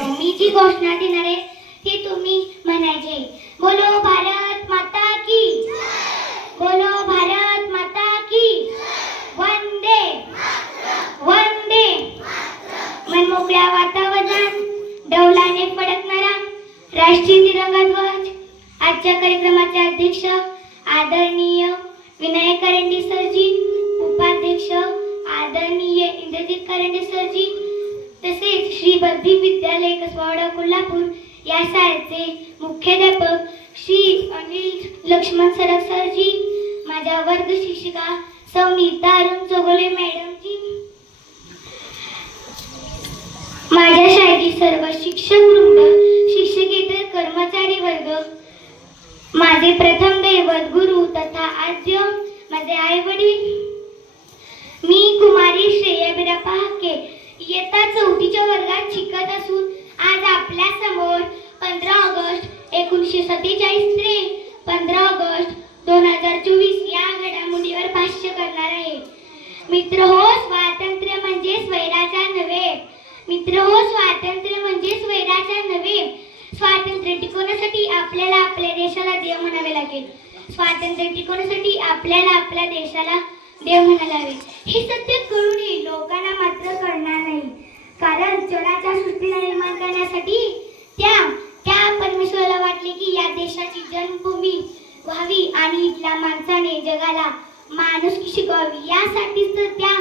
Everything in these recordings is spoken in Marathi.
मी जी घोषणा देणार आहे ती तुम्ही म्हणायचे. बोलो भारत माता की, बोलो भारत माता की, वंदे वंदे. मनमोकळ्या वातावरणात डौलाने फडकणारा राष्ट्रीय तिरंगा ध्वज. आजच्या कार्यक्रमाचे अध्यक्ष आदरणीय विनायक कारंडे सरजी, उपाध्यक्ष आदरणीय इंद्रजित कारंडे सरजी, तसेच श्री बद्री विद्यालय कसबावाडा कोल्हापूर या शाळेचे मुख्याध्यापक श्री अनिल लक्ष्मण सरक सरजी, माझ्या वर्ग शिक्षिका सौ नीता अरुण चोगले मॅडमजी, माझ्या शाळेतील सर्व शिक्षक वृंद, शिक्षकेतर कर्मचारी वर्ग, माझे प्रथम दैवत गुरु तथा आद्य माझे आई वडील. मी कुमारी श्रेया बिराप्पा हाके इयत्ता 4च्या वर्गात शिकत असून आज आपल्या समोर 15 ऑगस्ट 1947 ते 15 ऑगस्ट 2024 या घडामोडीवर भाष्य करणार आहे. मित्र हो, स्वातंत्र्य म्हणजे स्वैराचा नव्हे. मित्र हो, स्वातंत्र्य म्हणजे स्वैराचा नव्हे. स्वातंत्र्य टिकवण्यासाठी आपल्याला आपल्या देशाला देव म्हणावे लागेल. स्वातंत्र्य टिकवण्यासाठी आपल्याला आपल्या देशाला देव म्हणायला हवे. हे सत्य कळूनही लोकांना मात्र कळणार नाही. कारण जगाच्या सृष्टीला निर्माण करण्यासाठी त्या परमेश्वराला वाटले की या देशाची जन्मभूमी व्हावी आणि इथल्या माणसाने जगाला माणुसकी शिकवावी. यासाठीच तर त्या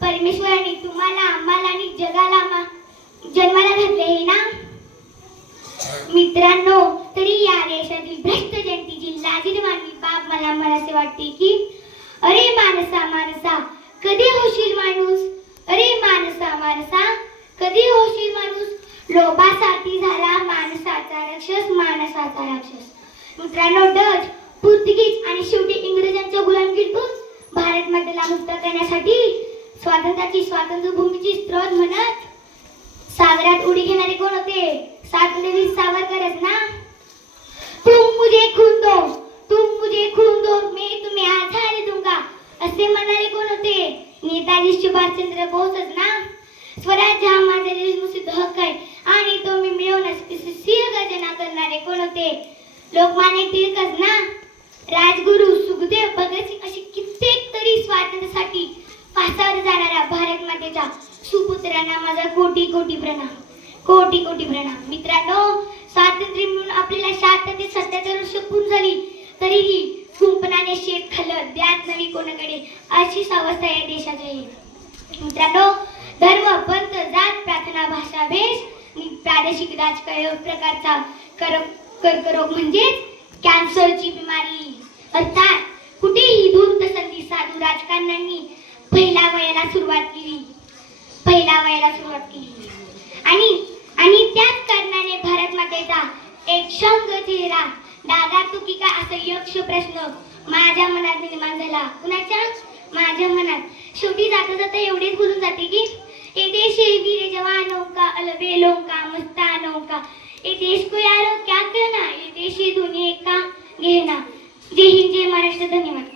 परमेश्वराने तुम्हाला, आम्हाला आणि जगाला जन्माला घातले आहे ना मित्रांनो. तरी या देशातील भ्रष्ट जनतेची लाजिरवाणी बाब मला म्हणासे वाटते की अरे माणसा माणसा कधी होशील माणूस, अरे माणसा माणसा कधी होशील माणूस. लोभासाठी झाला माणसाचा राक्षस, माणसाचा राक्षस. मित्रांनो, डच, पोर्तुगीज आणि शेवटी इंग्रजांच्या गुलामगिरीतून भारत मातेला मुक्त करण्यासाठी स्वातंत्र्य भूमीची स्त्रोत म्हणत सागरात उडी घेणारे कोण होते? स्वातंत्र्यवीर सावरकरच ना. तुम मुझे खून दो, तुम मुझे खून दो, मैं तुम्हें आजादी दूंगा असे म्हणारे कोण होते? नेताजी सुभाषचंद्र बोसच ना. स्वराज्य हा माझा जन्मसिद्ध हक्क आहे आणि तो मी मिळवण्यासाठी सिंह गर्जना करणारे कोण होते? लोकमान्य टिळकच ना. राजगुरू सुखदेव, भगतसिंग अशी कित्येक तरी स्वातंत्र्यासाठी फासावर जाणाऱ्या भारत मातेच्या सुपुत्रांना माझा कोटी कोटी प्रणाम, कोटी कोटी प्रणाम. मित्रांनो, स्वातंत्र्य मिळून आपल्याला 76 ते 77 वर्ष पूर्ण झाली तरीही कुंपणाने शेत खाल्लं द्यात नवी कोणाकडे अशी अवस्था या देशाची आहे. मित्रांनो, धर्म, पंथ, जात, प्रार्थना, भाषा, भेष, प्रादेशिक राजकीय प्रकारचा कर्करोग म्हणजेच कॅन्सरची बिमारी. अर्थात कुठेही धूर्त संधी साधू राजकारण्यांनी पहिल्या वयाला सुरुवात केली आणि त्याच कारणाने भारत मातेचा एक शंख चेहरा डागातो की काय असा यक्ष प्रश्न माझ्या मनात निर्माण झाला. कुणाच्या? माझ्या मनात. शेवटी जाता जाता एवढेच बोलून जाते की ए देश वीर जवानों का अलबेलों का मस्तानों का, ए देश को यारो क्या कहना, ए देश दुनिया का घेना. जय हिंद, जय महाराष्ट्र. धन्यवाद.